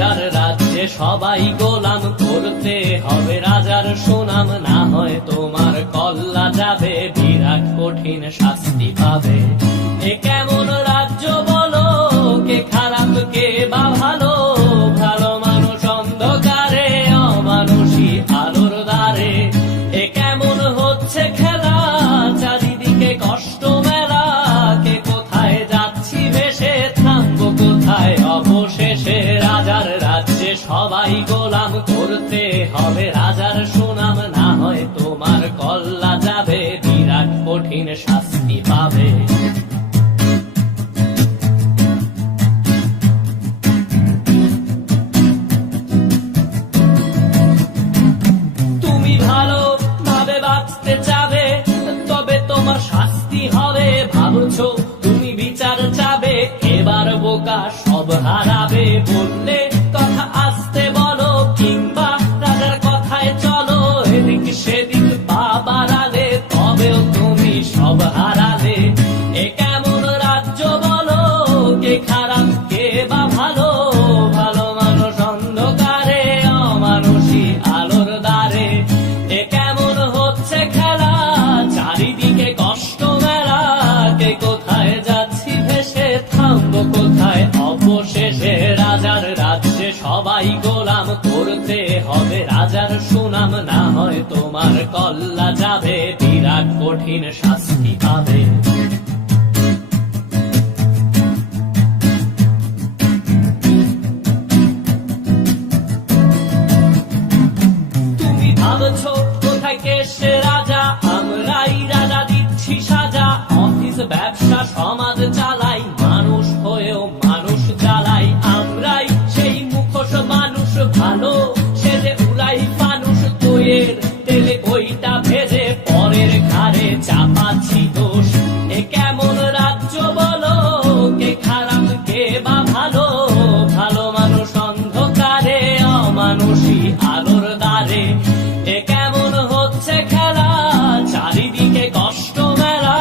রাজার রাজ্যে সবাই গোলাম, করতে হবে রাজার সুনাম, না হয় তোমার কল্লা যাবে, বিরাট কঠিন শাস্তি পাবে। এ কেমন রাজ্য বলো, কে খারাপ কে বা ভালো, ভালো মানুষ অন্ধকারে, অমানুষী আলোর দ্বারে। এ কেমন হচ্ছে খেলা, চারিদিকে কষ্ট মেলা, কে কোথায় যাচ্ছি ভেসে, থামবো কোথায় অবশেষে। রাজার রাজ্যে সবাই গোলাম, করতে হবে রাজার সুনাম, না হয় তোমার কল্লা যাবে, বিরাট কঠিন শাস্তি পাবে। তুমি ভালো ভাবে বাঁচতে চাবে, তবে তোমার শাস্তি হবে। ভাবছো তুমি বিচার চাবে, এবার বোকা সব হারাবে। বললে কথা আসতে বলো, কিংবা রাজার কথায় চলো, এদিক সেদিক পা বাড়ালে, তবেও তুমি সব হারালে। এ কেমন রাজ্য বলো, কে খারাপ কে বা ভালো, ভালো মানুষ অন্ধকারে, অমানুষী আলোর দ্বারে। এ কেমন হচ্ছে খেলা, চারিদিকে কষ্ট মেলা, কে কোথায় যাচ্ছি ভেসে, থামবো কোথায় অবশেষে। রাজার রাজ্যে সবাই গোলাম, করতে হবে রাজার সুনাম, না হয় তোমার কল্লা যাবে, বিরাট কঠিন শাস্তি পাবে। তুমি ভাবছো কোথায় কে সে রাজা, আমরাই রাজা দিচ্ছি সাজা। অফিস ব্যবসা সমাজ চালাই, মানুষ হয়েও মানুষ জ্বালাই। আমরাই সেই মুখোশ মানুষ ভালো, সেজে উড়াই মানুষ দইয়ের তেলে ওইটা ভেজে, পরের ঘাড়ে চাপাচ্ছি দোষ। এ কেমন রাজ্য বলো, কে খারাপ কে বা ভালো, ভালো মানুষ অন্ধকারে, অমানুষী আলোর দ্বারে। এ কেমন হচ্ছে খেলা, চারিদিকে কষ্ট মেলা,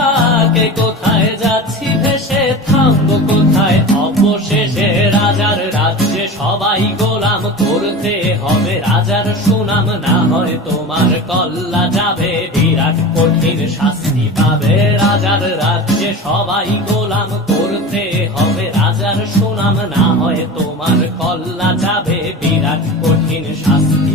কে কোথায় যাচ্ছি ভেসে, থামবো কোথায় অবশেষে। রাজার রাজ্যে সবাই গোলাম, করতে হবে রাজার সুনাম, না হয় তোমার কল্লা যাবে, বিরাট কঠিন শাস্তি পাবে। রাজার রাজ্যে সবাই গোলাম, করতে হবে রাজার সুনাম, না হয় তোমার কল্লা যাবে, বিরাট কঠিন শাস্তি।